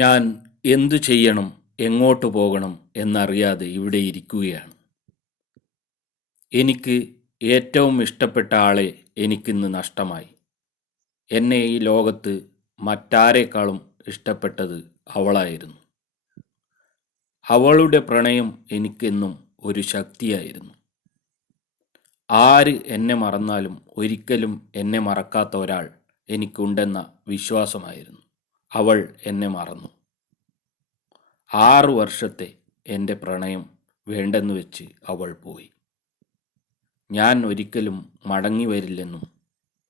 ഞാൻ എന്തു ചെയ്യണം, എങ്ങോട്ട് പോകണം എന്നറിയാതെ ഇവിടെ ഇരിക്കുകയാണ്. എനിക്ക് ഏറ്റവും ഇഷ്ടപ്പെട്ട ആളെ എനിക്കിന്ന് നഷ്ടമായി. എന്നെ ഈ ലോകത്ത് മറ്റാരേക്കാളും ഇഷ്ടപ്പെട്ടത് അവളായിരുന്നു. അവളുടെ പ്രണയം എനിക്കെന്നും ഒരു ശക്തിയായിരുന്നു. ആര് എന്നെ മറന്നാലും ഒരിക്കലും എന്നെ മറക്കാത്ത ഒരാൾ എനിക്കുണ്ടെന്ന വിശ്വാസമായിരുന്നു. അവൾ എന്നെ മറന്നു. 6 വർഷത്തെ എൻ്റെ പ്രണയം വേണ്ടെന്ന് വെച്ച് അവൾ പോയി. ഞാൻ ഒരിക്കലും മടങ്ങി വരില്ലെന്നും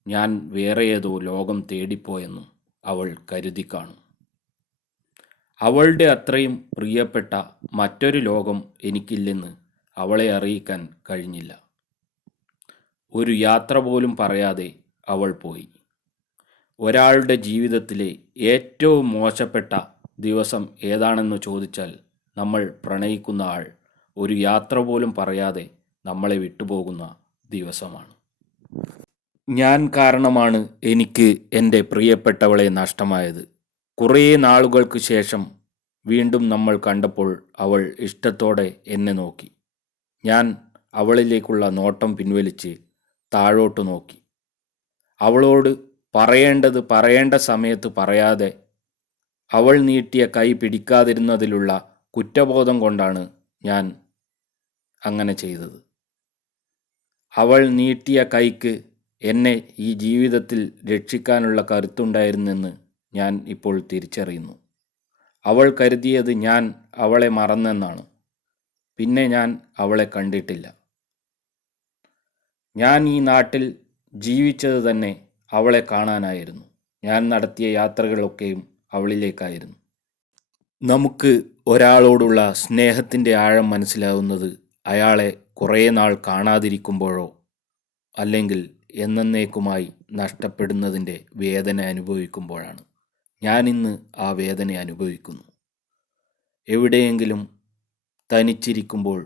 ഞാൻ വേറെ ഏതോ ലോകം തേടിപ്പോയെന്നും അവൾ കരുതി കാണും. അവളുടെ അത്രയും പ്രിയപ്പെട്ട മറ്റൊരു ലോകം എനിക്കില്ലെന്ന് അവളെ അറിയിക്കാൻ കഴിഞ്ഞില്ല. ഒരു യാത്ര പോലും പറയാതെ അവൾ പോയി. ഒരാളുടെ ജീവിതത്തിലെ ഏറ്റവും മോശപ്പെട്ട ദിവസം ഏതാണെന്ന് ചോദിച്ചാൽ നമ്മൾ പ്രണയിക്കുന്ന ആൾ ഒരു യാത്ര പോലും പറയാതെ നമ്മളെ വിട്ടുപോകുന്ന ദിവസമാണ്. ഞാൻ കാരണമാണ് എനിക്ക് എൻ്റെ പ്രിയപ്പെട്ടവളെ നഷ്ടമായത്. കുറേ നാളുകൾക്ക് ശേഷം വീണ്ടും നമ്മൾ കണ്ടപ്പോൾ അവൾ ഇഷ്ടത്തോടെ എന്നെ നോക്കി. ഞാൻ അവളിലേക്കുള്ള നോട്ടം പിൻവലിച്ച് താഴോട്ട് നോക്കി. അവളോട് പറയേണ്ടത് പറയേണ്ട സമയത്ത് പറയാതെ അവൾ നീട്ടിയ കൈ പിടിക്കാതിരുന്നതിലുള്ള കുറ്റബോധം കൊണ്ടാണ് ഞാൻ അങ്ങനെ ചെയ്തത്. അവൾ നീട്ടിയ കൈക്ക് എന്നെ ഈ ജീവിതത്തിൽ രക്ഷിക്കാനുള്ള കരുത്തുണ്ടായിരുന്നെന്ന് ഞാൻ ഇപ്പോൾ തിരിച്ചറിയുന്നു. അവൾ കരുതിയത് ഞാൻ അവളെ മറന്നെന്നാണ്. പിന്നെ ഞാൻ അവളെ കണ്ടിട്ടില്ല. ഞാൻ ഈ നാട്ടിൽ ജീവിച്ചത് തന്നെ അവളെ കാണാനായിരുന്നു. ഞാൻ നടത്തിയ യാത്രകളൊക്കെയും അവളിലേക്കായിരുന്നു. നമുക്ക് ഒരാളോടുള്ള സ്നേഹത്തിൻ്റെ ആഴം മനസ്സിലാവുന്നത് അയാളെ കുറേ നാൾ കാണാതിരിക്കുമ്പോഴോ അല്ലെങ്കിൽ എന്നേക്കുമായി നഷ്ടപ്പെടുന്നതിൻ്റെ വേദന അനുഭവിക്കുമ്പോഴാണ്. ഞാനിന്ന് ആ വേദന അനുഭവിക്കുന്നു. എവിടെയെങ്കിലും തനിച്ചിരിക്കുമ്പോൾ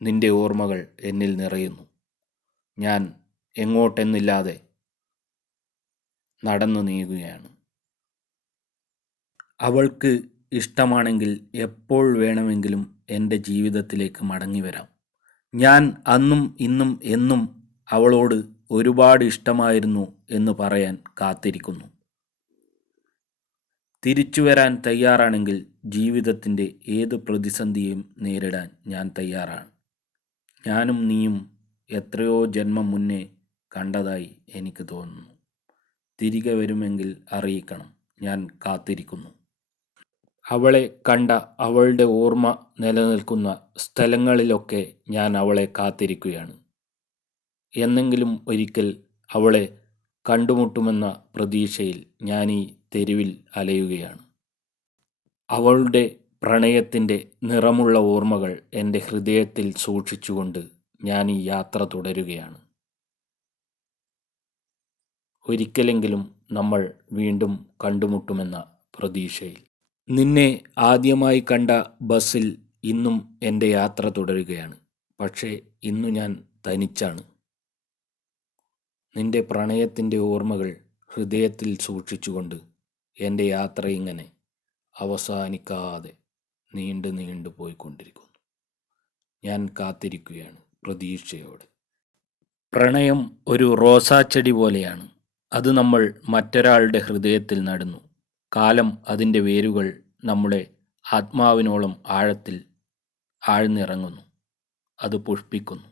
നിന്റെ ഓർമ്മകൾ എന്നിൽ നിറയുന്നു. ഞാൻ എങ്ങോട്ടെന്നില്ലാതെ നടന്നു നീങ്ങുകയാണ്. അവൾക്ക് ഇഷ്ടമാണെങ്കിൽ എപ്പോൾ വേണമെങ്കിലും എൻ്റെ ജീവിതത്തിലേക്ക് മടങ്ങി വരാം. ഞാൻ അന്നും ഇന്നും എന്നും അവളോട് ഒരുപാട് ഇഷ്ടമായിരുന്നു എന്ന് പറയാൻ കാത്തിരിക്കുന്നു. തിരിച്ചു വരാൻ തയ്യാറാണെങ്കിൽ ജീവിതത്തിൻ്റെ ഏത് പ്രതിസന്ധിയും നേരിടാൻ ഞാൻ തയ്യാറാണ്. ഞാനും നീയും എത്രയോ ജന്മം മുന്നേ കണ്ടതായി എനിക്ക് തോന്നുന്നു. തിരികെ വരുമെങ്കിൽ അറിയിക്കണം. ഞാൻ കാത്തിരിക്കുന്നു. അവളെ കണ്ട അവളുടെ ഓർമ്മ നിലനിൽക്കുന്ന സ്ഥലങ്ങളിലൊക്കെ ഞാൻ അവളെ കാത്തിരിക്കുകയാണ്. എന്നെങ്കിലും ഒരിക്കൽ അവളെ കണ്ടുമുട്ടുമെന്ന പ്രതീക്ഷയിൽ ഞാൻ ഈ തെരുവിൽ അലയുകയാണ്. അവളുടെ പ്രണയത്തിൻ്റെ നിറമുള്ള ഓർമ്മകൾ എൻ്റെ ഹൃദയത്തിൽ സൂക്ഷിച്ചുകൊണ്ട് ഞാൻ ഈ യാത്ര തുടരുകയാണ്. ഒരിക്കലെങ്കിലും നമ്മൾ വീണ്ടും കണ്ടുമുട്ടുമെന്ന പ്രതീക്ഷയിൽ. നിന്നെ ആദ്യമായി കണ്ട ബസ്സിൽ ഇന്നും എൻ്റെ യാത്ര തുടരുകയാണ്. പക്ഷേ ഇന്നു ഞാൻ തനിച്ചാണ്. നിന്റെ പ്രണയത്തിൻ്റെ ഓർമ്മകൾ ഹൃദയത്തിൽ സൂക്ഷിച്ചുകൊണ്ട് എൻ്റെ യാത്ര ഇങ്ങനെ അവസാനിക്കാതെ നീണ്ടു പോയിക്കൊണ്ടിരിക്കുന്നു. ഞാൻ കാത്തിരിക്കുകയാണ് പ്രതീക്ഷയോടെ. പ്രണയം ഒരു റോസാച്ചെടി പോലെയാണ്. അത് നമ്മൾ മറ്റൊരാളുടെ ഹൃദയത്തിൽ നടുന്നു. കാലം അതിൻ്റെ വേരുകൾ നമ്മുടെ ആത്മാവിനോളം ആഴത്തിൽ ആഴ്ന്നിറങ്ങുന്നു. അത് പുഷ്പിക്കുന്നു.